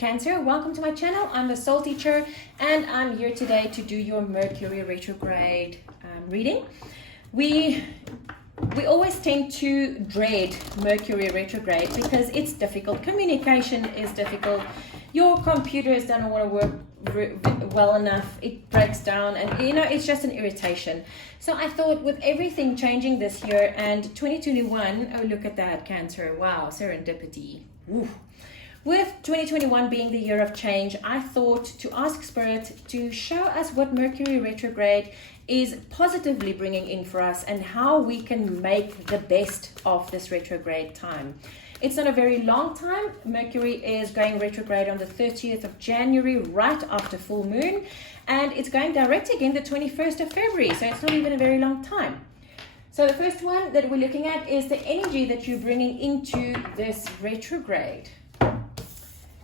Cancer. Welcome to my channel. I'm the Soul Teacher and I'm here today to do your Mercury retrograde reading. We always tend to dread Mercury retrograde because it's difficult. Communication is difficult. Your computers don't want to work well enough. It breaks down and it's just an irritation. So I thought with everything changing this year and 2021, oh look at that, Cancer, wow, serendipity. Ooh. With 2021 being the year of change, I thought to ask Spirit to show us what Mercury retrograde is positively bringing in for us and how we can make the best of this retrograde time. It's not a very long time. Mercury is going retrograde on the 30th of January, right after full moon, and it's going direct again the 21st of February, so it's not even a very long time. So the first one that we're looking at is the energy that you're bringing into this retrograde.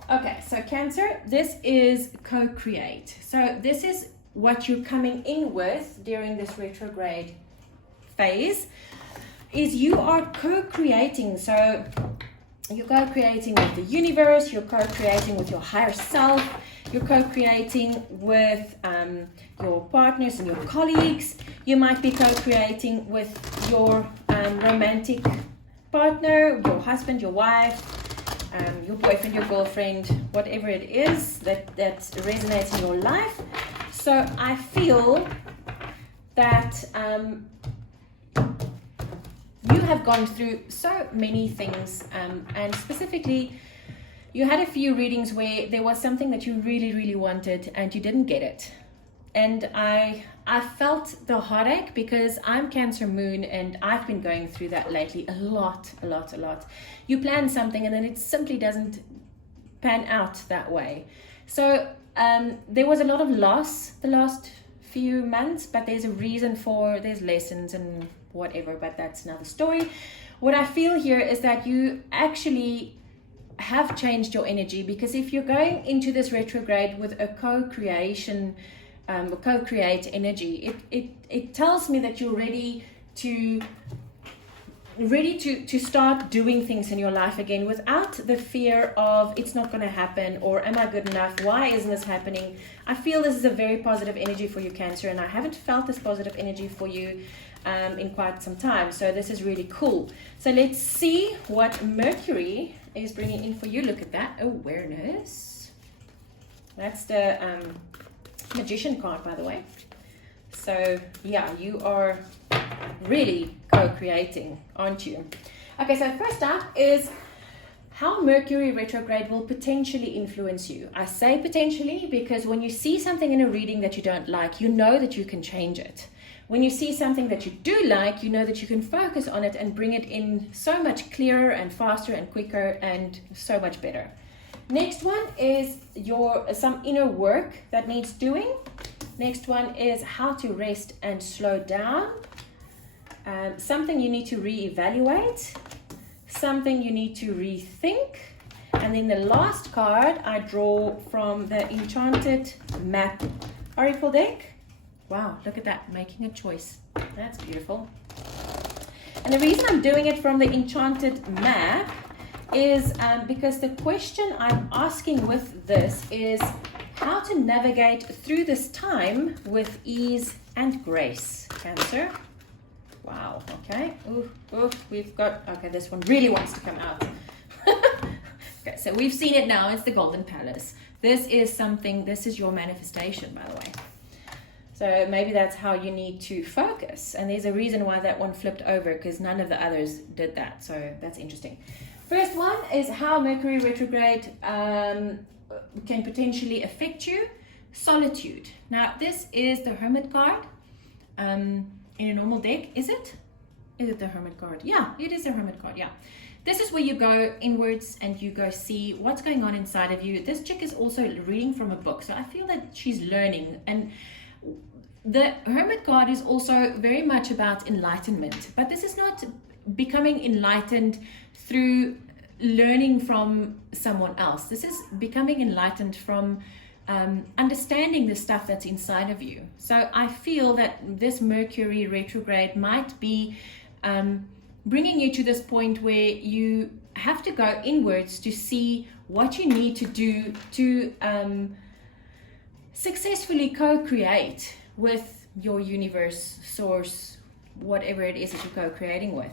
Okay, so Cancer, this is co-create. So this is what you're coming in with during this retrograde phase, is you are co-creating. So you're co-creating with the universe, you're co-creating with your higher self, you're co-creating with your partners and your colleagues. You might be co-creating with your romantic partner, your husband, your wife, your boyfriend, your girlfriend, whatever it is that resonates in your life. So I feel that you have gone through so many things, and specifically you had a few readings where there was something that you really wanted and you didn't get it. And I felt the heartache because I'm Cancer moon and I've been going through that lately a lot. You plan something and then it simply doesn't pan out that way. So there was a lot of loss the last few months, but there's a reason there's lessons and whatever, but that's another story. What I feel here is that you actually have changed your energy, because if you're going into this retrograde with a co-create energy, it tells me that you're ready to start doing things in your life again without the fear of it's not going to happen, or am I good enough, why isn't this happening. I feel this is a very positive energy for you, Cancer, and I haven't felt this positive energy for you in quite some time, so this is really cool. So let's see what Mercury is bringing in for you. Look at that, awareness. That's the Magician card, by the way. So yeah, you are really co-creating, aren't you? Okay, so first up is how Mercury retrograde will potentially influence you. I say potentially because when you see something in a reading that you don't like, you know that you can change it. When you see something that you do like, you know that you can focus on it and bring it in so much clearer and faster and quicker and so much better. Next one is some inner work that needs doing. Next one is how to rest and slow down. Something you need to reevaluate. Something you need to rethink. And then the last card I draw from the Enchanted Map Oracle deck. Wow, look at that, making a choice. That's beautiful. And the reason I'm doing it from the Enchanted Map is because the question I'm asking with this is how to navigate through this time with ease and grace, Cancer. Wow, okay. Ooh, we've got, okay, this one really wants to come out. Okay, so we've seen it now, it's the Golden Palace. This is your manifestation, by the way. So maybe that's how you need to focus. And there's a reason why that one flipped over, because none of the others did that. So that's interesting. First one is how Mercury retrograde can potentially affect you. Solitude. Now, this is the Hermit card in a normal deck. Is it? Is it the Hermit card? Yeah, it is the Hermit card, yeah. This is where you go inwards and you go see what's going on inside of you. This chick is also reading from a book, so I feel that she's learning. And the Hermit card is also very much about enlightenment, but this is not becoming enlightened through learning from someone else. This is becoming enlightened from understanding the stuff that's inside of you. So I feel that this Mercury retrograde might be bringing you to this point where you have to go inwards to see what you need to do to successfully co-create with your universe, source, whatever it is that you're co-creating with.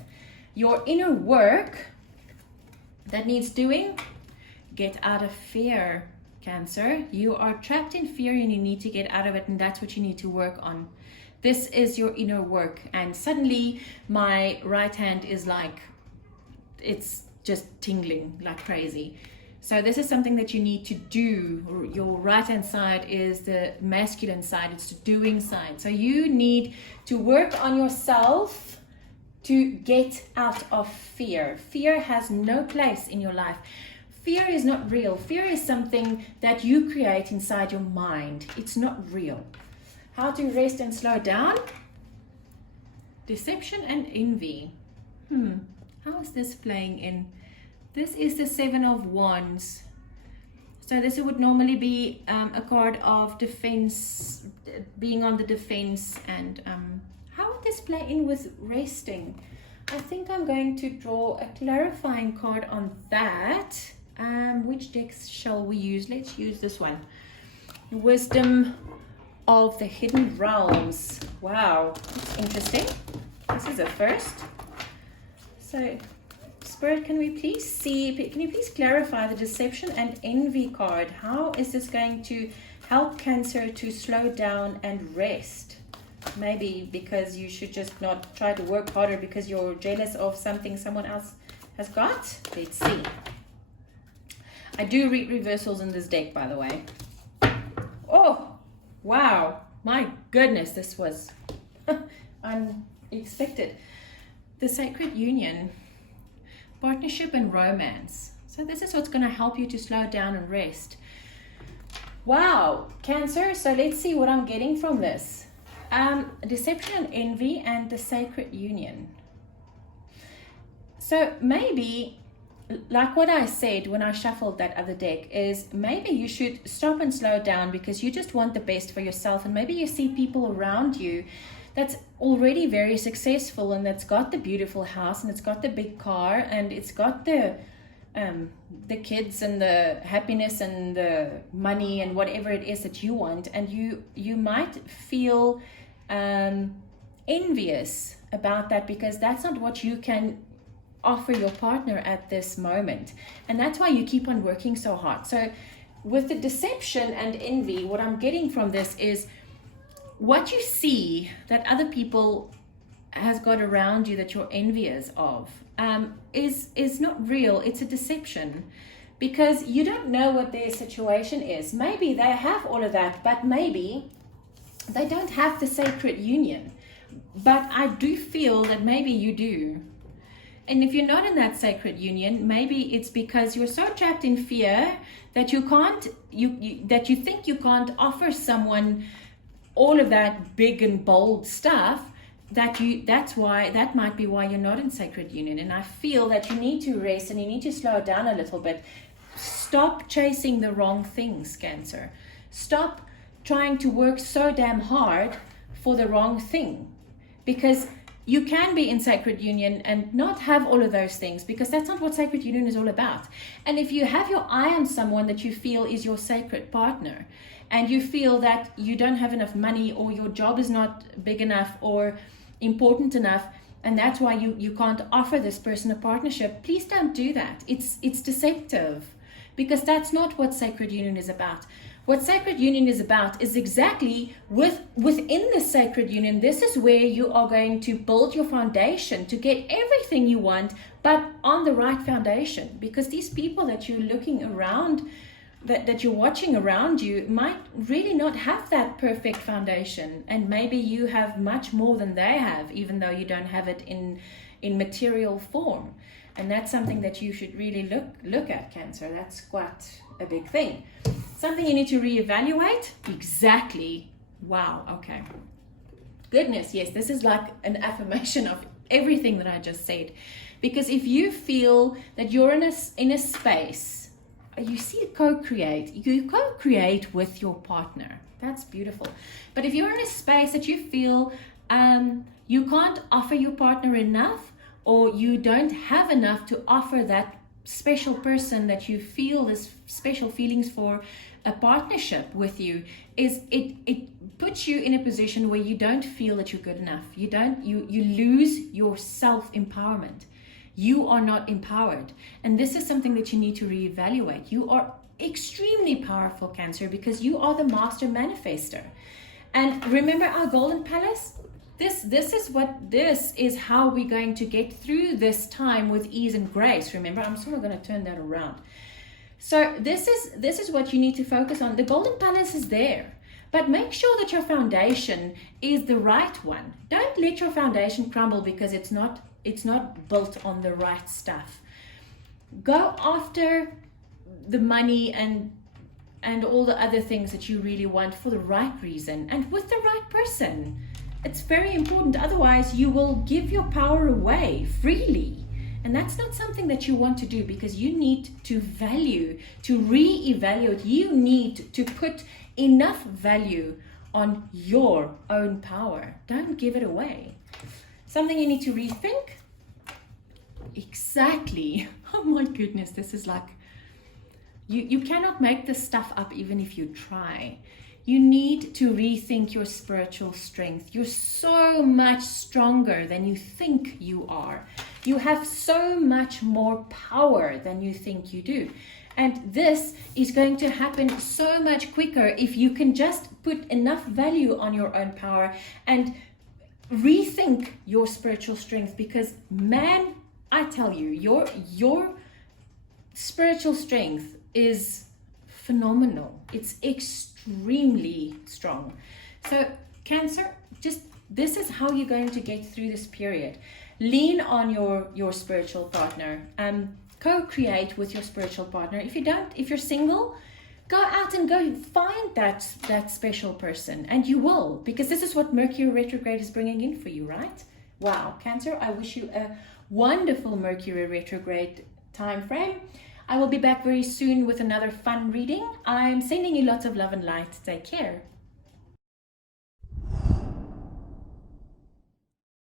Your inner work that needs doing: get out of fear, Cancer. You are trapped in fear and you need to get out of it, and that's what you need to work on. This is your inner work. And suddenly my right hand is like, it's just tingling like crazy. So this is something that you need to do. Your right hand side is the masculine side, it's the doing side. So you need to work on yourself to get out of fear. Fear has no place in your life. Fear is not real. Fear is something that you create inside your mind. It's not real. How to rest and slow down? Deception and envy. How is this playing in? This is the 7 of Wands. So this would normally be a card of defense, being on the defense. And how would this play in with resting? I think I'm going to draw a clarifying card on that. Which decks shall we use? Let's use this one. Wisdom of the Hidden Realms. Wow, that's interesting. This is a first. So, Spirit, can you please clarify the deception and envy card? How is this going to help Cancer to slow down and rest? Maybe because you should just not try to work harder because you're jealous of something someone else has got. Let's see. I do read reversals in this deck, by the way. Oh, wow. My goodness, this was unexpected. The Sacred Union. Partnership and romance. So this is what's going to help you to slow down and rest. Wow, Cancer. So let's see what I'm getting from this. Deception and envy and the Sacred Union. So maybe, like what I said when I shuffled that other deck, is maybe you should stop and slow down because you just want the best for yourself. And maybe you see people around you that's already very successful and that's got the beautiful house and it's got the big car and it's got the kids and the happiness and the money and whatever it is that you want. And you might feel envious about that because that's not what you can offer your partner at this moment, and that's why you keep on working so hard. So with the deception and envy, what I'm getting from this is what you see that other people has got around you that you're envious of is not real. It's a deception because you don't know what their situation is. Maybe they have all of that, but maybe they don't have the Sacred Union. But I do feel that maybe you do. And if you're not in that Sacred Union, maybe it's because you're so trapped in fear that you can't, that you think you can't offer someone all of that big and bold stuff, that might be why you're not in Sacred Union. And I feel that you need to rest and you need to slow down a little bit. Stop chasing the wrong things, Cancer. Stop trying to work so damn hard for the wrong thing, because you can be in Sacred Union and not have all of those things, because that's not what Sacred Union is all about. And if you have your eye on someone that you feel is your sacred partner, and you feel that you don't have enough money or your job is not big enough or important enough, and that's why you can't offer this person a partnership, please don't do that. It's deceptive, because that's not what Sacred Union is about. What Sacred Union is about is exactly within the Sacred Union. This is where you are going to build your foundation to get everything you want, but on the right foundation. Because these people that you're looking around, that you're watching around you, might really not have that perfect foundation. And maybe you have much more than they have, even though you don't have it in material form. And that's something that you should really look at, Cancer. That's quite a big thing. Something you need to reevaluate. Exactly. Wow. Okay. Goodness. Yes, this is like an affirmation of everything that I just said. Because if you feel that you're in a space, you see you co-create with your partner. That's beautiful. But if you're in a space that you feel you can't offer your partner enough, or you don't have enough to offer that special person that you feel this special feelings for a partnership with you, is it puts you in a position where you don't feel that you're good enough. You lose your self-empowerment. You are not empowered. And this is something that you need to reevaluate. You are extremely powerful, Cancer, because you are the master manifester. And remember our golden palace? This is how we're going to get through this time with ease and grace. Remember, I'm sort of going to turn that around. So this is what you need to focus on. The golden palace is there, but make sure that your foundation is the right one. Don't let your foundation crumble because it's not built on the right stuff. Go after the money and all the other things that you really want for the right reason and with the right person. It's very important. Otherwise, you will give your power away freely. And that's not something that you want to do, because you need to value, to reevaluate. You need to put enough value on your own power. Don't give it away. Something you need to rethink. Exactly. Oh my goodness, this is like, you cannot make this stuff up even if you try. You need to rethink your spiritual strength. You're so much stronger than you think you are. You have so much more power than you think you do. And this is going to happen so much quicker if you can just put enough value on your own power and rethink your spiritual strength. Because man, I tell you, your spiritual strength is phenomenal. It's extremely strong. So Cancer, this is how you're going to get through this period. Lean on your spiritual partner. Co-create with your spiritual partner. If you're single, go out and go find that special person, and you will, because this is what Mercury retrograde is bringing in for you, right? Wow, Cancer, I wish you a wonderful Mercury retrograde time frame. I will be back very soon with another fun reading. I'm sending you lots of love and light. Take care.